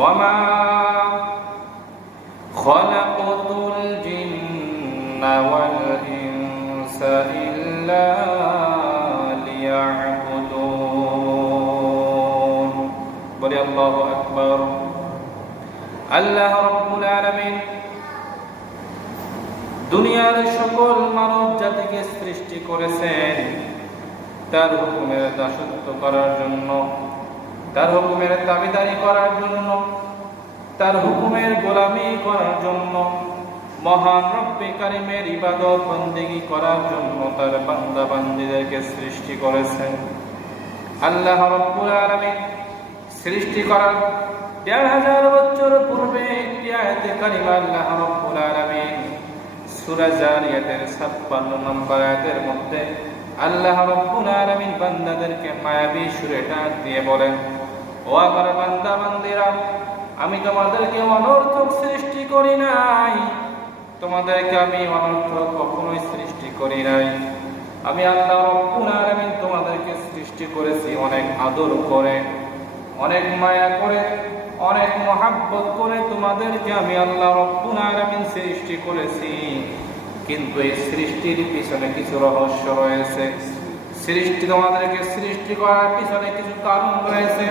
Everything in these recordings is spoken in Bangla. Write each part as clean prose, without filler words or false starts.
ওয়ামা খালাকতুল জিন্না ওয়াল ইনসা ইল্লা লিয়াবুদুন। বলি আল্লাহু আকবার। আল্লাহ রাব্বুল আলামিন দুনিয়ার সকল মানব জাতিকে সৃষ্টি করেছেন তার হুকুমের দাসত্ব করার জন্য, তার হুকুমের দাবিদারি করার জন্য, তার হুকুমের গোলামি করার জন্য, মহান রব্বে কারিমের ইবাদত বন্দেগী করার জন্য তার বান্দা বান্দীদেরকে সৃষ্টি করেছেন। আল্লাহ রাব্বুল আলামিন সৃষ্টি করার ১,৫০০ বছর পূর্বে একটি আয়াতে কারিমা আল্লাহ রাব্বুল আলামিন সূরা জারিয়াতের ৫৬ নম্বর আয়াতের মধ্যে আল্লাহ রাব্বুল আলামিন বান্দাদেরকে মায়াবী সুরে ডাক দিয়ে বলেন, ও আমার বান্দা বান্দীরা, আমি তোমাদেরকে অনর্থক সৃষ্টি করি নাই, তোমাদেরকে আমি অনর্থক কখনোই সৃষ্টি করি নাই। আমি আল্লাহ রাব্বুল আলামিন তোমাদেরকে সৃষ্টি করেছি অনেক আদর করে, অনেক মায়া করে, অনেক মহাব্বত করে তোমাদেরকে আমি আল্লাহ রাব্বুল আলামিন সৃষ্টি করেছি। কিন্তু এই সৃষ্টির পিছনে কিছু রহস্য রয়েছে, তোমাদেরকে সৃষ্টি করার পিছনে কিছু কারণ রয়েছে।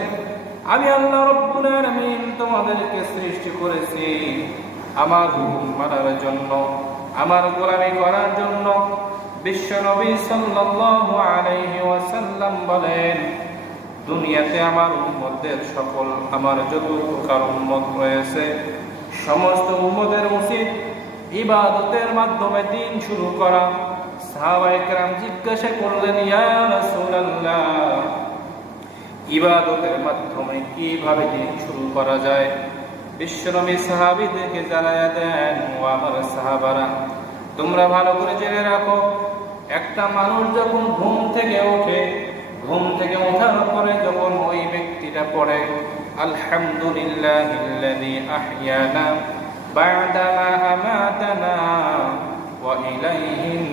আমি আল্লাহ রাব্বুল আলামিন তোমাদেরকে সৃষ্টি করেছি আমার হুকুম মানার জন্য, আমার গোলামি করার জন্য। বিশ্ব নবী সাল্লাল্লাহু আলাইহি ওয়াসাল্লাম বলেন, দুনিয়াতে আমার উম্মতদের সকল আমার যত প্রকার উম্মত রয়েছে সমস্ত উম্মতের উচিত ইবাদতের মাধ্যমে দিন শুরু করা। সাহাবায়ে কেরাম জিজ্ঞাসা করলেন, ইয়া রাসূলুল্লাহ, ইবাদতের মাধ্যমে কিভাবে দিন শুরু করা যায়? বিশ্বনবী সাহাবীদেরকে জানায়া দেন, ও আমার সাহাবারা, তোমরা ভালো করে জেনে রাখো, একটা মানুষ যখন ঘুম থেকে ওঠে, ঘুম থেকে ওঠার পরে যখন ওই ব্যক্তিটা পড়ে আলহামদুলিল্লাহিল্লাযী আহইয়ানা বা'দা মা আমাতানা ওয়া ইলাইহিন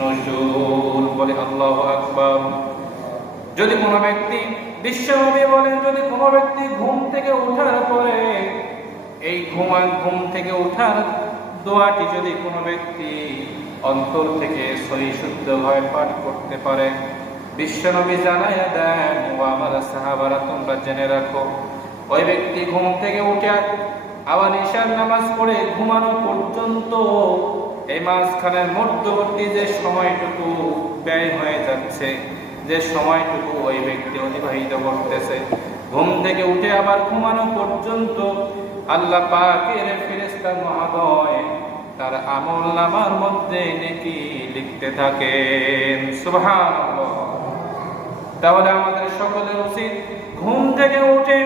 নুশুর, বলে আল্লাহু আকবার। যদি কোনো ব্যক্তি, বিশ্বনবী বলেন, যদি কোনো ব্যক্তি ঘুম থেকে ওঠার পরে এই ঘুম থেকে ওঠার দোয়াটি যদি কোনো ব্যক্তি অন্তর থেকে সহি শুদ্ধভাবে পাঠ করতে পারে, বিশ্বনবী জানায়া দেন, ও আমার সাহাবারা, তোমরা জেনে রাখো, ওই ব্যক্তি ঘুম থেকে উঠে আবার ঈশার নামাজ পড়ে ঘুমানো পর্যন্ত এই মাঝখানের মধ্যবর্তী যে সময়টুকু ব্যয় হয়ে যাচ্ছে, যে সময়টুকু ওই ব্যক্তি অতিবাহিত করতেছে, ঘুম থেকে উঠে আবার ঘুমানো পর্যন্ত, আল্লাহ পাকের ফেরেশতা মহোদয় তার আমলনামার মধ্যে নেকি লিখতে থাকেন। সুবহানাল্লাহ। তাহলে আমাদের সকলের উচিত ঘুম থেকে উঠে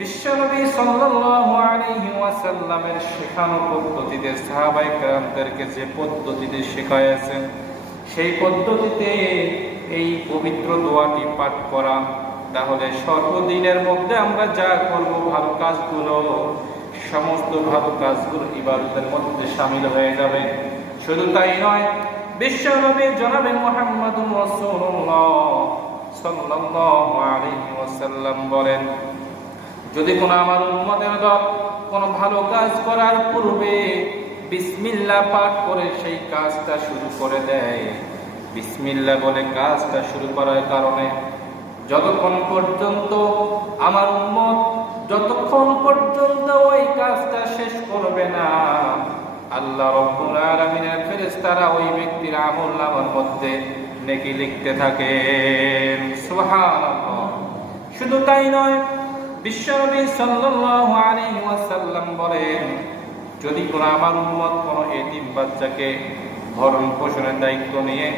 বিশ্বনবী সাল্লাল্লাহু আলাইহি ওয়াসাল্লামের শেখানো পদ্ধতিতে সাহাবায়ে কেরামদেরকে যে পদ্ধতিতে শেখায়েছেন সেই পদ্ধতিতে এই পবিত্র দোয়াটি পাঠ করা। তাহলে সর্বদিনের মধ্যে আমরা যা করব ভালো কাজগুলো, সমস্ত ভালো কাজগুলো ইবাদতের মধ্যে শামিল হয়ে যাবে। শুধু তাই নয়, বিশ্বনবী জনাবে মুহাম্মদুর রাসূলুল্লাহ সাল্লাল্লাহু আলাইহি ওয়াসাল্লাম বলেন, যদি কোনো আমার উম্মতের দল কোনো ভালো কাজ করার পূর্বে বিসমিল্লাহ পাঠ করে সেই কাজটা শুরু করে দেয়, বিসমিল্লাহ বলে কাজটা শুরু করার কারণে যতক্ষণ পর্যন্ত আমার উম্মত যতক্ষণ পর্যন্ত ওই কাজটা শেষ করবে না, আল্লাহ রাব্বুল আলামিনের ফেরেশতারা ওই ব্যক্তির আমলনামার মধ্যে নেকি লিখতে থাকেন। সুবহানাল্লাহ। শুধু তাই নয়, বিশ্বনবী সাল্লাল্লাহু আলাইহি ওয়াসাল্লাম বলেন, যদি কোনো আমার উম্মত কোনো এতিম বাচ্চাকে ভরণ পোষণের দায়িত্ব নিয়ে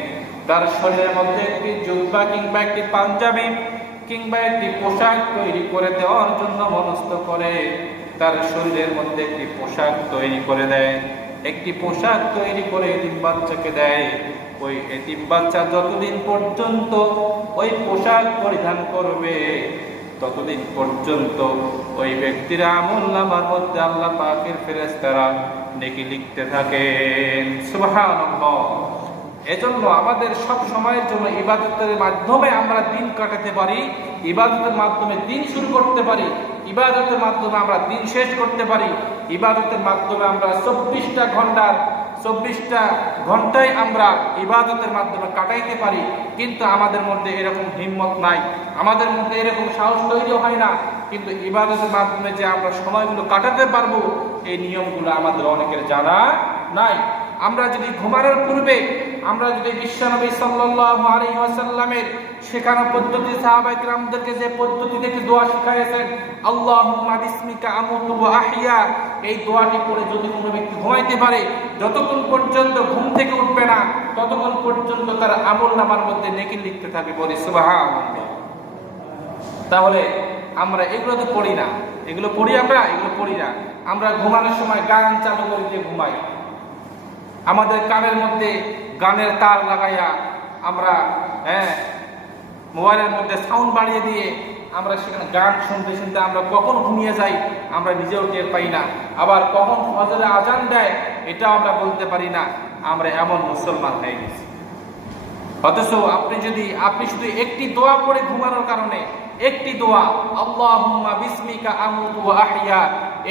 তার শরীরের মধ্যে একটি জুব্বা কিংবা একটি পাঞ্জাবি কিংবা একটি পোশাক তৈরি করে দেওয়ার জন্য মনস্থ করে, তার শরীরের মধ্যে একটি পোশাক তৈরি করে দেয়, একটি পোশাক তৈরি করে এতিম বাচ্চাকে দেয়, ওই এতিম বাচ্চা যতদিন পর্যন্ত ওই পোশাক পরিধান করবে ততদিন পর্যন্ত ওই ব্যক্তির আমলনামার মধ্যে আল্লাহ পাকের ফেরেশতারা নেকি লিখতে থাকেন। সুবহানাল্লাহ। এজন্য আমাদের সব সময়ের জন্য ইবাদতের মাধ্যমে আমরা দিন কাটাতে পারি, ইবাদতের মাধ্যমে দিন শুরু করতে পারি, ইবাদতের মাধ্যমে আমরা দিন শেষ করতে পারি, ইবাদতের মাধ্যমে আমরা 24টা ঘন্টায় আমরা ইবাদতের মাধ্যমে কাটাইতে পারি, কিন্তু আমাদের মধ্যে এরকম হিম্মত নাই, আমাদের মধ্যে এরকম সাহস তৈরি হয় না। কিন্তু ইবাদতের মাধ্যমে যে আমরা সময়গুলো কাটাতে পারবো, এই নিয়মগুলো আমাদের অনেকের জানা নাই। আমরা যদি ঘুমানোর পূর্বে আমরা যদি বিশ্বনবী সাল্লাল্লাহু আলাইহি ওয়াসাল্লামের শেখানো পদ্ধতি, সাহাবায়ে কিরামদেরকে যে পদ্ধতি থেকে দোয়া শিখাইয়েছেন, আল্লাহুম্মা বিসমিকা আমুতু ওয়া আহইয়া, এই দোয়াটি পড়ে যদি কোনো ব্যক্তি ঘুমাইতে পারে, যতক্ষণ পর্যন্ত ঘুম থেকে উঠবে না ততক্ষণ পর্যন্ত তার আমলনামার মধ্যে নেকি লিখতে থাকে। বলি সুবহানাল্লাহ। তাহলে আমরা এগুলো তো পড়ি না, এগুলো পড়ি না। আমরা ঘুমানোর সময় গান চালু করে দিয়ে ঘুমাই, আমাদের কানের মধ্যে গানের তার লাগাইয়া আমরা মোবাইলের মধ্যে সাউন্ড বাড়িয়ে দিয়ে আমরা সেখানে গান শুনতে শুনতে আমরা কখন ঘুমিয়ে যাই আমরা নিজেও টের পাই না। আবার কখন ফজরে আজান দেয় এটাও আমরা বলতে পারি না। আমরা এমন মুসলমান হয়ে গেছি। অথচ আপনি শুধু একটি দোয়া পড়ে ঘুমানোর কারণে, একটি দোয়া আল্লাহুম্মা বিসমিকা আমুতু ওয়া আহইয়া,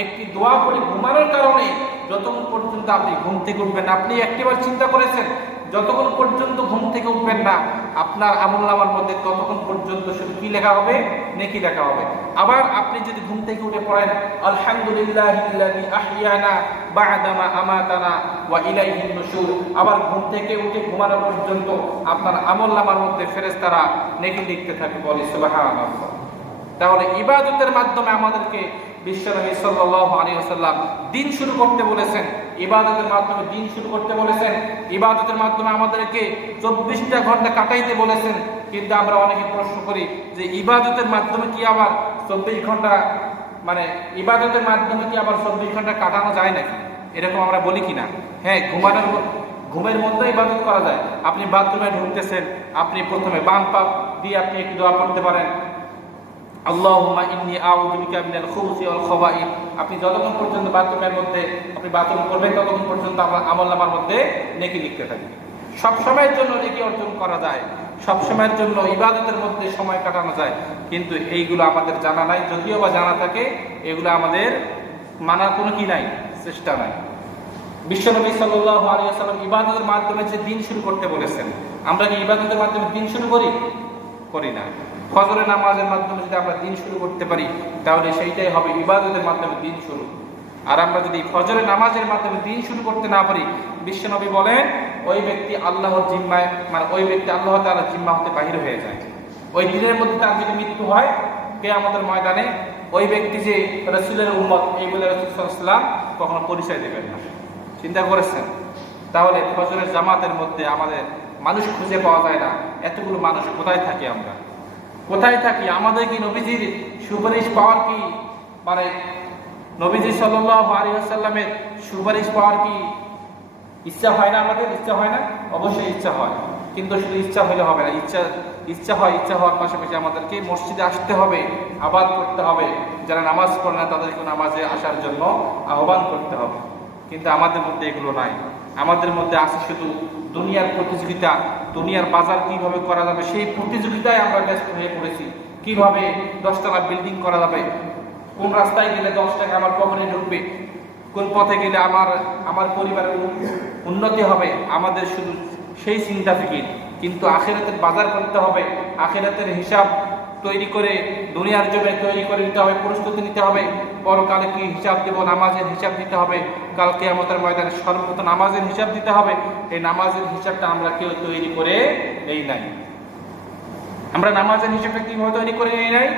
একটি দোয়া পড়ে ঘুমানোর কারণে যতক্ষণ পর্যন্ত আপনি ঘুম থেকে উঠবেন, আপনি একটিবার চিন্তা করেছেন যতক্ষণ পর্যন্ত ঘুম থেকে উঠবেন না আপনার আমলনামার মধ্যে ততক্ষণ পর্যন্ত শুধু কি লেখা হবে? নেকি লেখা হবে। আবার আপনি যদি ঘুম থেকে উঠে পড়েন আলহামদুলিল্লাহিল্লাযী আহইয়ানা বা'দা মা আমাতানা ওয়া ইলাইহিন নুশুর, আবার ঘুম থেকে উঠে ঘুমানো পর্যন্ত আপনার আমলনামার মধ্যে ফেরেশতারা নেকি লিখতে থাকে। বলি সুবহানাল্লাহ। তাহলে ইবাদতের মাধ্যমে আমাদেরকে বিশ্বনবী সাল্লাল্লাহু আলাইহি ওয়াসাল্লাম দিন শুরু করতে বলেছেন, ইবাদতের মাধ্যমে দিন শুরু করতে বলেছেন, ইবাদতের মাধ্যমে আমাদেরকে 24টা ঘন্টা কাটাইতে বলেছেন। কিন্তু আমরা অনেকে প্রশ্ন করি যে ইবাদতের মাধ্যমে কি আবার 24 ঘন্টা, মানে ইবাদতের মাধ্যমে কি আবার 24 ঘন্টা কাটানো যায় নাকি? এরকম আমরা বলি কিনা? হ্যাঁ, ঘুমের মধ্যে ইবাদত করা যায়। আপনি বাথরুমে ঢুকতেছেন, আপনি প্রথমে বাম পা দিয়ে আপনি একটু দোয়া পড়তে পারেন, আল্লাহুম্মা ইন্নী আউযু বিকা মিনাল খুবুসি ওয়াল খাবাইথ। আপনি যতক্ষণ পর্যন্ত বাথরুমের মধ্যে আপনি বাথরুম করবেন ততক্ষণ পর্যন্ত আমার আমলনামার মধ্যে নেকি লিখতে থাকে। সব সময়ের জন্য নেকি অর্জন করা যায়, সব সময়ের জন্য ইবাদতের মধ্যে সময় কাটানো যায়, কিন্তু এইগুলো আমাদের জানা নাই। যদিও বা জানা থাকে, এগুলো আমাদের মানার কোনো কি নাই, চেষ্টা নাই। বিশ্বনবী সাল্লাল্লাহু আলাইহি ওয়াসাল্লাম ইবাদতের মাধ্যমে যে দিন শুরু করতে বলেছেন, আমরা কি ইবাদতের মাধ্যমে দিন শুরু করি না? ফজরের নামাজের মাধ্যমে যদি আমরা দিন শুরু করতে পারি তাহলে সেইটাই হবে ইবাদতের মাধ্যমে দিন শুরু। আর আমরা যদি ফজরের নামাজের মাধ্যমে দিন শুরু করতে না পারি, বিশ্বনবী বলেন ওই ব্যক্তি আল্লাহর জিম্মায়, মানে ওই ব্যক্তি আল্লাহ তাআলার জিম্মা হতে বাহির হয়ে যায়। ওই দিনের মধ্যে তার যদি মৃত্যু হয় কিয়ামতের ময়দানে, ওই ব্যক্তি যে রাসূলের উম্মত এই বলে রাসূল সাল্লাল্লাহু আলাইহি ওয়াসাল্লাম কখনো পরিচয় দেবেন না। চিন্তা করেছেন? তাহলে ফজরের জামাতের মধ্যে আমাদের মানুষ খুঁজে পাওয়া যায় না। এতগুলো মানুষ কোথায় থাকি আমরা? কোথায় থাকি? আমাদের কি নবীজির সুপারিশ পাওয়ার কি, মানে নবীজি সাল্লাল্লাহু আলাইহি ওয়াসাল্লামের সুপারিশ পাওয়ার কি ইচ্ছা হয় না? আমাদের ইচ্ছা হয় না? অবশ্যই ইচ্ছা হয়, কিন্তু শুধু ইচ্ছা হলে হবে না। ইচ্ছা হওয়ার পাশাপাশি আমাদেরকে মসজিদে আসতে হবে, আবাদ করতে হবে। যারা নামাজ পড়ে না তাদেরকে নামাজে আসার জন্য আহ্বান করতে হবে। কিন্তু আমাদের মধ্যে এগুলো নাই। আমাদের মধ্যে আছে শুধু দুনিয়ার প্রতিযোগিতা, দুনিয়ার বাজার কিভাবে করা যাবে সেই প্রতিযোগিতায় আমরা ব্যস্ত হয়ে পড়েছি। কিভাবে 10 তলা বিল্ডিং করা যাবে, কোন রাস্তায় গেলে 10 টাকা আমার পকেটে ঢুকবে, কোন পথে গেলে আমার পরিবারের উন্নতি হবে, আমাদের শুধু সেই চিন্তা ফিকির। কিন্তু আখিরাতের বাজার করতে হবে, আখিরাতের হিসাব তৈরি করে দুনিয়ার জন্য তৈরি করে নিতে হবে, প্রস্তুতি নিতে হবে। পরকালে কি হিসাব দেব, নামাজের হিসাব দিতে হবে। কাল কিয়ামতের ময়দানে সর্বপ্রথম নামাজের হিসাব দিতে হবে। এই নামাজের হিসাবটা আমরা কেউ তৈরি করে নেই নাই। আমরা নামাজের হিসাবটা কিভাবে তৈরি করে নেই নাই?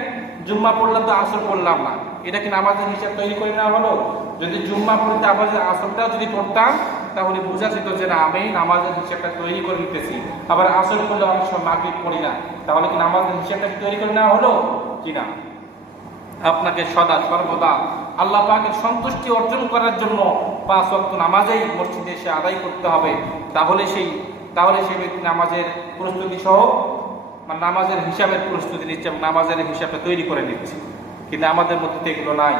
জুম্মা পড়লাম তো আসর পড়লাম না, এটা কি নামাজের হিসাব তৈরি করে নেওয়া হলো? যদি জুম্মা পড়তে আবার আসরটাও যদি পড়তাম তাহলে বোঝা যেত যে না, আমি নামাজের হিসাবটা তৈরি করে নিতেছি। আবার আসর করলে অনেক সময় মাগরিব পড়ি না, তাহলে কি নামাজের হিসাবটা তৈরি করে নেওয়া হলো কিনা? আপনাকে সদা সর্বদা আল্লাহ পাকের সন্তুষ্টি অর্জন করার জন্য 5 ওয়াক্ত নামাজেই মসজিদে এসে আদায় করতে হবে। তাহলে সেই ব্যক্তি নামাজের প্রস্তুতি সহ, মানে নামাজের হিসাবের প্রস্তুতি নিচ্ছে এবং নামাজের হিসাবটা তৈরি করে নিচ্ছে। কিন্তু আমাদের মধ্যে তো এগুলো নাই।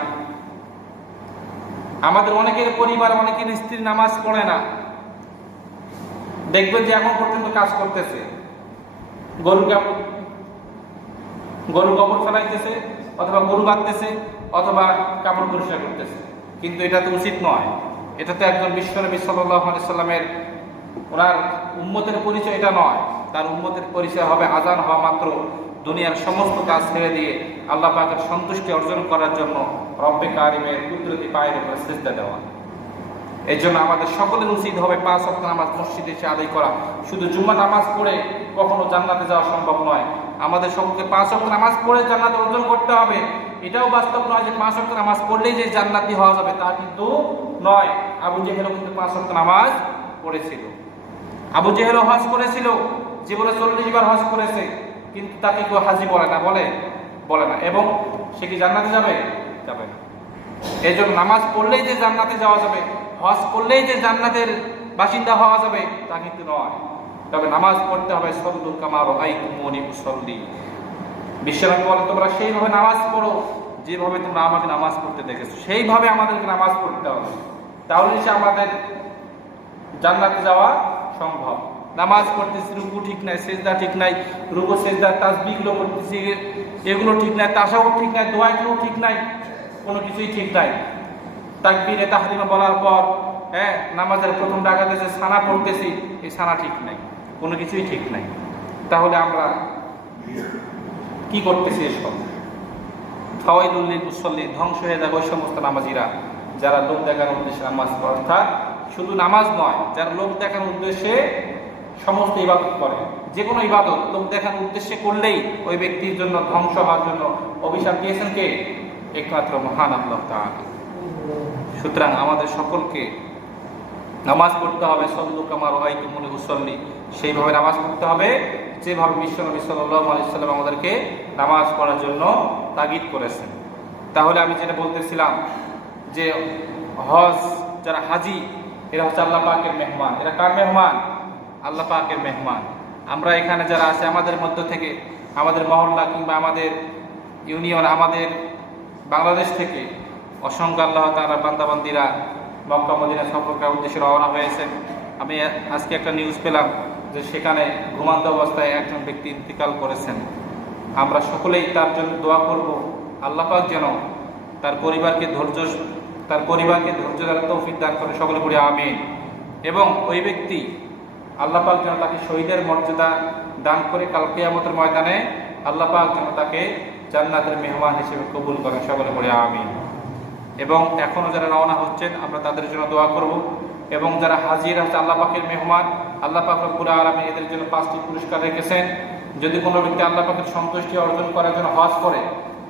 আমাদের অনেকের পরিবার, অনেকের স্ত্রী নামাজ পড়ে না। দেখবেন যে এখন পর্যন্ত কাজ করতেছে, গরু গোবর ফেলাইতেছে অথবা গরু বাঁধতেছে, অথবা কাপড় পরিষ্কার করতেছে, কিন্তু এটা তো উচিত নয়। এটা তো একজন বিশ্বনবী সাল্লাল্লাহু আলাইহি সাল্লামের ওনার উম্মতের পরিচয় এটা নয়। তার উম্মতের পরিচয় হবে আজান হওয়া মাত্র দুনিয়ার সমস্ত কাজ ছেড়ে দিয়ে আল্লাহ পাকের সন্তুষ্টি অর্জন করার জন্য রব্বে কারিমের কুদরতি পায়ের উপরে সিজদা দেওয়া। এই জন্য আমাদের সকলের উচিত হবে 5 ওয়াক্ত নামাজ মসজিদে এসে আদায় করা। শুধু জুম্মা নামাজ পড়ে কখনো জান্নাতে যাওয়া সম্ভব নয়। আমাদের সকলকে 5 ওয়াক্ত নামাজ পড়ে জান্নাত অর্জন করতে হবে। এটাও বাস্তব নয় যে 5 ওয়াক্ত নামাজ পড়লেই যে জান্নাতি হওয়া যাবে, তা কিন্তু নয়। আবু জেহেলও কিন্তু 5 ওয়াক্ত নামাজ পড়েছিল। আবু জেহেলও হজ করেছিল, জীবনে 40 বার হজ করেছে, কিন্তু তাকে কেউ হাজি বলে না, বলে না। এবং সে কি জান্নাতে যাবে? যাবে না। এই জন্য নামাজ পড়লেই যে জান্নাতে যাওয়া যাবে, হজ করলেই যে জান্নাতের বাসিন্দা হওয়া যাবে, তা কিন্তু নয়। তবে নামাজ পড়তে হবে সল্লু কামা রাআইতুমুনি উসাল্লি। বিশ্বনবী বলেন, তোমরা সেইভাবে নামাজ পড়ো যেভাবে তোমরা আমাকে নামাজ পড়তে দেখেছো, সেইভাবে আমাদেরকে নামাজ পড়তে হবে। তাহলে সে আমাদের জান্নাতে যাওয়া সম্ভব। নামাজ পড়তেছি, রুকু ঠিক নাই, সেজদা ঠিক নাই, রুকু সেজদা তাসবিহগুলো করতেছি, এগুলো ঠিক নাই, তাশাহুদ ঠিক নাই, দোয়াগুলো ঠিক নাই, কোনো কিছুই ঠিক নাই। তাকবীরে তাহরিমা বলার পর নামাজের প্রথম রাকাতে যে সানা পড়তেছি, এই সানা ঠিক নাই, কোনো কিছুই ঠিক নাই। তাহলে আমরা কি করতেছি? এসব ফাওয়াইলুল লিল মুসাল্লিন, ধ্বংস হয়ে যাবে ওই সমস্ত নামাজিরা যারা লোক দেখানোর উদ্দেশ্যে নামাজ পড়ে। অর্থাৎ শুধু নামাজ নয়, যারা লোক দেখানোর উদ্দেশ্যে সমস্ত ইবাদত করে, যে কোনো ইবাদত লোক দেখানোর উদ্দেশ্যে করলেই ওই ব্যক্তির জন্য ধ্বংস হওয়ার জন্য অভিশাপ দিয়েছেন কে? একমাত্র মহান আল্লাহ তাআলা। সুতরাং আমাদের সকলকে নামাজ পড়তে হবে সল্লু কামা রাআইতুমুনি উসাল্লি, সেইভাবে নামাজ পড়তে হবে যেভাবে বিশ্বনবী সাল্লাল্লাহু আলাইহি সাল্লাম আমাদেরকে নামাজ পড়ার জন্য তাগিদ করেছেন। তাহলে আমি যেটা বলতেছিলাম যে হজ যারা হাজি, এরা হচ্ছে আল্লাহ পাকের মেহমান। এরা কার মেহমান? আল্লাহ পাকের মেহমান। আমরা এখানে যারা আছে আমাদের মধ্য থেকে, আমাদের মহল্লা কিংবা আমাদের ইউনিয়ন, আমাদের বাংলাদেশ থেকে অসংখ্য আল্লাহ তাআলার বান্দাবান্দিরা মক্কা মদিনা সফর করার উদ্দেশ্যে রওনা হয়েছেন। আমি আজকে একটা নিউজ পেলাম যে সেখানে ঘুমান্ত অবস্থায় একজন ব্যক্তি ইন্তিকাল করেছেন। আমরা সকলেই তার জন্য দোয়া করব, আল্লাহ পাক যেন তার পরিবারকে ধৈর্য ধরার তৌফিক দান করে, সকলে পড়ি আমিন। এবং ওই ব্যক্তি আল্লাহ পাক যেন তাকে শহীদের মর্যাদা দান করে, কাল কিয়ামতের ময়দানে আল্লাহ পাক যেন তাকে জান্নাতের মেহমান হিসেবে কবুল করেন, সকলে পড়ি আমিন। এবং এখনও যারা রওনা হচ্ছেন আমরা তাদের জন্য দোয়া করব। এবং যারা হাজির আছে আল্লাহ পাকের মেহমান, আল্লাহ পাক রব্বুল আলামিন এদের জন্য 5টি পুরস্কার রেখেছেন। যদি কোনো ব্যক্তি আল্লাহ পাকের সন্তুষ্টি অর্জন করার জন্য হজ করে,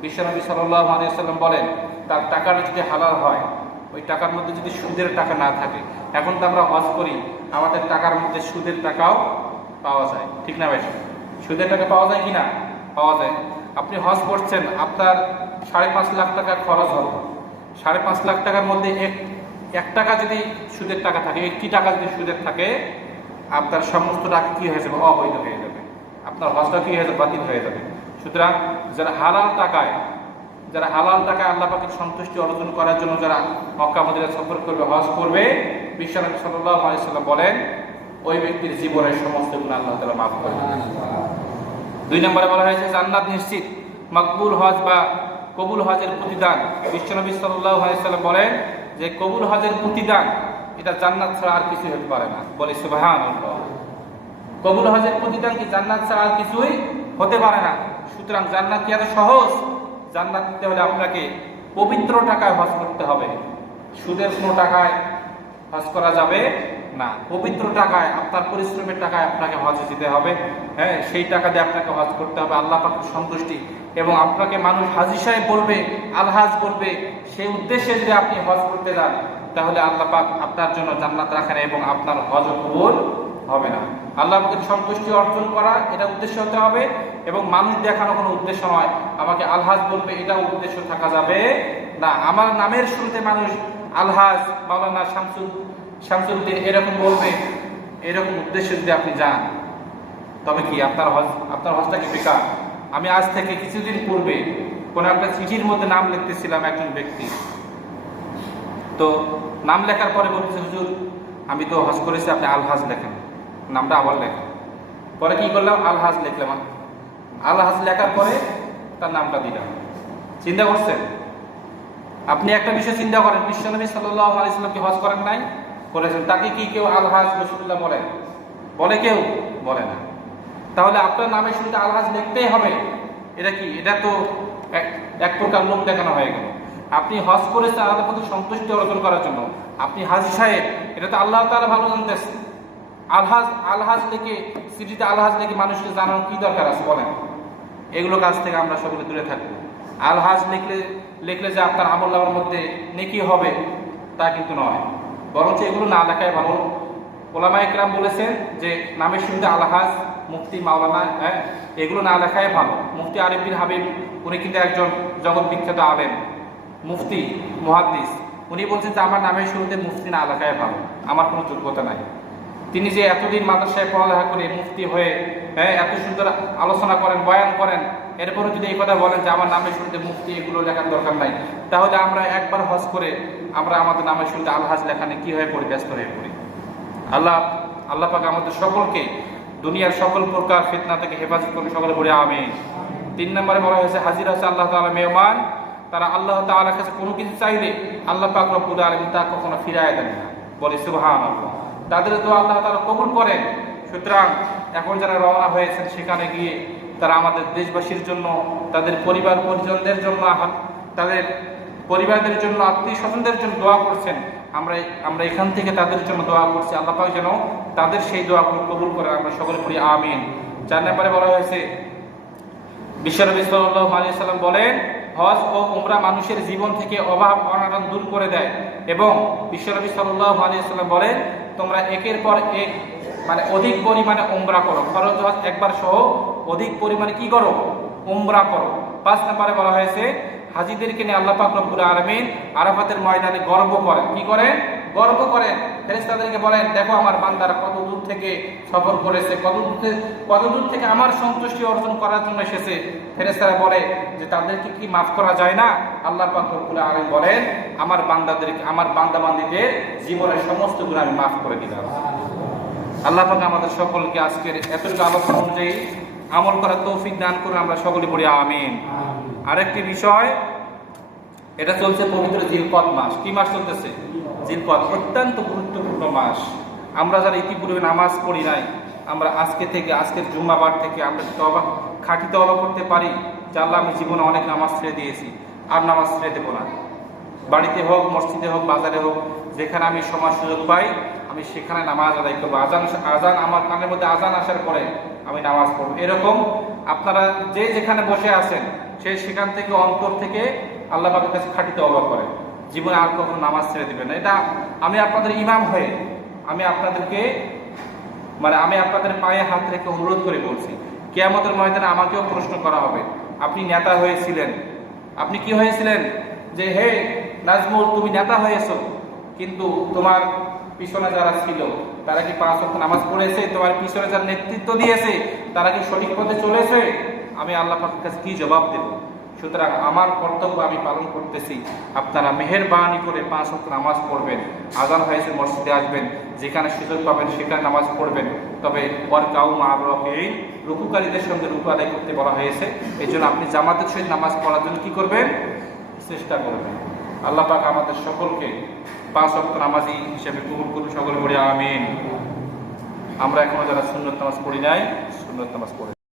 বিশ্বনবী সাল্লাল্লাহু আলাইহি সাল্লাম বলেন, তার টাকাটা যদি হালাল হয়, ওই টাকার মধ্যে যদি সুদের টাকা না থাকে। এখন তো আমরা হজ করি, আমাদের টাকার মধ্যে সুদের টাকাও পাওয়া যায়, ঠিক না ভাই? সুদের টাকা পাওয়া যায় কি না? পাওয়া যায়। আপনি হজ করছেন, আপনার 5.5 লাখ টাকা খরচ হবে। 5.5 লাখ টাকার মধ্যে এক টাকা যদি সুদের টাকা থাকে, 1টি টাকা যদি সুদের থাকে, আপনার সমস্ত টাকা কি হয়ে যাবে? অবৈধ হয়ে যাবে। আপনার হজটা কি হয়ে যাবে? বাতিল হয়ে যাবে। সুতরাং যারা হালাল টাকায় আল্লাহ পাকের সন্তুষ্টি অর্জন করার জন্য যারা মক্কা মদিনা সফর করবে, হজ করবে, বিশ্বনবী সাল্লাল্লাহু আলাইহি সাল্লাম বলেন, ওই ব্যক্তির জীবনের সমস্ত গুনাহ আল্লাহ তাআলা মাফ করে দেন। 2 নম্বরে বলা হয়েছে জান্নাত নিশ্চিত। মকবুল হজ বা কবুল হজের প্রতিদান, বিশ্বনবী সাল্লাল্লাহু আলাইহি সাল্লাম বলেন যে কবুল হজের প্রতিদান এটা জান্নাত ছাড়া আর কিছুই হতে পারে না। বলি সুবহানাল্লাহ। কবুল হজের প্রতিদান কি জান্নাত ছাড়া আর কিছুই হতে পারে না। সুতরাং জান্নাত কি এত সহজ? জান্নাত পেতে হলে আপনাকে পবিত্র টাকায় হজ করতে হবে। সুদের কোনো টাকায় হজ করা যাবে না। পবিত্র টাকায়, আপনার পরিশ্রমের টাকায় আপনাকে হজে যেতে হবে। সেই টাকা দিয়ে আপনাকে হজ করতে হবে আল্লাহ পাকের সন্তুষ্টি। এবং আপনাকে মানুষ হাজী সাহেব বলবে, আলহাজ বলবে, সেই উদ্দেশ্যে যদি আপনি হজ করতে যান, তাহলে আল্লাহ পাক আপনার জন্য জান্নাত রাখেন এবং আপনার হজ কবুল হবে না। আল্লাহ পাকের সন্তুষ্টি অর্জন করা এটা উদ্দেশ্য হতে হবে, এবং মানুষ দেখানো কোনো উদ্দেশ্য নয়। আমাকে আলহাজ বলবে, এটা উদ্দেশ্য থাকা যাবে না। আমার নামের শুরুতে মানুষ আলহাজ, মাওলানা শামসুদ্দিন এরকম বলবে, এরকম উদ্দেশ্যে যদি আপনি যান, তবে কি আপনার হজটা কি বেকার? আমি আজ থেকে কিছুদিন পূর্বে কোনো একটা চিঠির মধ্যে নাম লিখতেছিলাম একজন ব্যক্তি, তো নাম লেখার পরে বলতেছে, হুজুর আমি তো হজ করেছি, আপনি আলহাজ লেখেন, নামটা আবার লেখেন। পরে কি করলাম? আলহাজ লিখলাম। আলহাজ লেখার পরে তার নামটা দিলাম। চিন্তা করছেন? আপনি একটা বিষয় চিন্তা করেন, বিশ্বনবী সাল্লাল্লাহু আলাইহি ওয়াসাল্লাম কি হজ করেন নাই? করেছেন। তাকে কি কেউ আল-হাজ রাসূলুল্লাহ বলে? বলে কেউ? বলে না। তাহলে আপনার নামের শুরুতে আল-হাজ লিখতেই হবে, এটা কি? এটা তো এক প্রকার লোক দেখানো হয়ে গেল। আপনি হজ করেছেন আল্লাহর প্রতি সন্তুষ্টি অর্জন করার জন্য, আপনি হাজী সাহেব, এটা তো আল্লাহ তাআলা ভালো জানতেছেন। আল-হাজ লিখে, সিটিতে আল-হাজ লিখে মানুষকে জানানোর কি দরকার আছে বলেন? এগুলো কাজ থেকে আমরা সকলে দূরে থাকবো। আল-হাজ লিখলে যে আপনার আমলনামার মধ্যে নেকি হবে তা কিন্তু নয়, বরঞ্চ এগুলো না লেখাই ভালো। ওলামায়ে কেরাম বলেছেন যে নামের শুরুতে আল-হাজ, মুফতি, মাওলানা, এগুলো না লেখাই ভালো। মুফতি আরিফ বিন হাবিব, উনি কিন্তু একজন জগৎ বিখ্যাত আলেম, মুফতি, মুহাদ্দিস। উনি বলছেন যে আমার নামের শুরুতে মুফতি না লেখাই ভালো, আমার কোনো যোগ্যতা নাই। তিনি যে এতদিন মাদ্রাসায় পড়ালেখা করে মুফতি হয়ে এত সুন্দর আলোচনা করেন, বয়ান করেন, এরপরে যদি এই কথা বলেন যে আমার নামের শুরুতে মুফতি, এগুলো লেখার দরকার নাই, তাহলে আমরা একবার হজ করে আমরা আমাদের নামের শুরুতে আল-হাজ লেখানে কি হয়ে পড়ি? ব্যস্ত হয়ে পড়ি। আল্লাহ পাক আমাদের সকলকে দুনিয়ার সকল প্রকার ফিতনা থেকে হেফাজত করে, সকলে পড়ে আমিন। 3 নম্বরে বলা হয়েছে হাজিরা হচ্ছে আল্লাহ তাআলা মেহমান। তারা আল্লাহ তাআলার কাছে কোনো কিছু চাইলে আল্লাহ পাক রব্বুল আলামিন তা কখনো ফিরায় দেন না। বলি সুবহানাল্লাহ। তাদের দোয়া আল্লাহ তাআলা কবুল করেন। সুতরাং এখন যারা রওনা হয়েছেন সেখানে গিয়ে তারা আমাদের দেশবাসীর জন্য, তাদের পরিবার পরিজনদের জন্য, তাদের পরিবারদের জন্য, আত্মীয় স্বজনদের জন্য দোয়া করছেন। আমরা এখান থেকে তাদের জন্য দোয়া করছি, আল্লাহ পাক যেন তাদের সেই দোয়াগুলো কবুল করে। আমরা সকলে পড়ি আমিন। 4 নম্বরে বলা হয়েছে বিশ্বনবী সাল্লাল্লাহু আলাইহি ওয়াসাল্লাম বলেন, হজ ও উমরা মানুষের জীবন থেকে অভাব অনাটন দূর করে দেয়। এবং বিশ্বনবী সাল্লাল্লাহু আলাইহি ওয়াসাল্লাম বলেন, তোমরা একের পর এক অধিক পরিমাণে উমরা করো, ফরজ হজ একবার সহ অধিক পরিমাণে কি করো? উমরা করো। 5 নম্বরে বলা হয়েছে হাজীদেরকে নিয়ে আল্লাহ পাক রব্বুল আলামিন আরাফাতের ময়দানে গর্ব করেন। কি করেন? গর্ব করেন। ফেরেশতাদেরকে বলেন, দেখো আমার বান্দারা কত দূর থেকে সফর করেছে, কত দূর থেকে আমার সন্তুষ্টি অর্জন করার জন্য এসেছে। ফেরেশতারা বলে যে তাদেরকে কি মাফ করা যায় না? আল্লাহ পাক রব্বুল আলামিন বলেন, আমার বান্দাদেরকে, আমার বান্দাবান্দীদের জীবনের সমস্ত গুনাহ আমি মাফ করে দিলাম। আল্লাহ পাক আমাদের সকলকে আজকের এতটুকু আলোচনা অনুযায়ী আমল করার তৌফিক দান করুন। আমরা সকলে পড়ি আমিন। আরেকটি বিষয়, এটা চলছে পবিত্র জিলকদ মাস। কি মাস চলতেছে? জিলকদ, অত্যন্ত গুরুত্বপূর্ণ মাস। আমরা যারা ইতিপূর্বে নামাজ পড়ি নাই, আমরা আজকের জুম্মাবার থেকে আমরা খাঁটি তওবা করতে পারি যে আল্লাহ, আমি জীবনে অনেক নামাজ ছেড়ে দিয়েছি, আর নামাজ ছেড়ে দেবো না। বাড়িতে হোক, মসজিদে হোক, বাজারে হোক, যেখানে আমি সময় সুযোগ পাই আমি সেখানে নামাজ আদায় করবো। আজান আমার কানের মধ্যে আজান আসার পরে আমি নামাজ পড়বো। এরকম আপনারা যে যেখানে বসে আছেন সেখান থেকে অন্তর থেকে আল্লাহ পাকের কাছে খাঁটি তওবা করেন, জীবনে আর কখনো নামাজ ছেড়ে দিবেন না। এটা আমি আপনাদের ইমাম হয়ে আমি আপনাদের পায়ে হাত রেখে অনুরোধ করে বলছি, কিয়ামতের ময়দানে আমাকেও প্রশ্ন করা হবে। আপনি নেতা হয়েছিলেন, আপনি কি হয়েছিলেন? যে হে নাজমুল, তুমি নেতা হয়েছো, কিন্তু তোমার পিছনে যারা ছিল তারা কি 5 ওয়াক্ত নামাজ পড়েছে? তোমার পিছনে যারা নেতৃত্ব দিয়েছে তারা কি সঠিক পথে চলেছে? আমি আল্লাহ পাকের কাছে কি জবাব দেব? সুতরাং আমার কর্তব্য আমি পালন করতেছি। আপনারা মেহেরবানি করে 5 ওয়াক্ত নামাজ পড়বেন, আজান হয়েছে মসজিদে আসবেন, যেখানে সুযোগ পাবেন সেখানে নামাজ পড়বেন। তবে রুকুকারীদের সঙ্গে রুকু আদায় করতে বলা হয়েছে। এই জন্য আপনি জামাতের সহিত নামাজ পড়ার জন্য কি করবেন? চেষ্টা করবেন। আল্লাহ পাক আমাদের সকলকে 5 ওয়াক্ত নামাজি হিসেবে কবুল করুন। সকলে পড়ি আমিন। আমরা এখনো যারা সুন্নত নামাজ পড়ি নাই, সুন্নত নামাজ পড়ি।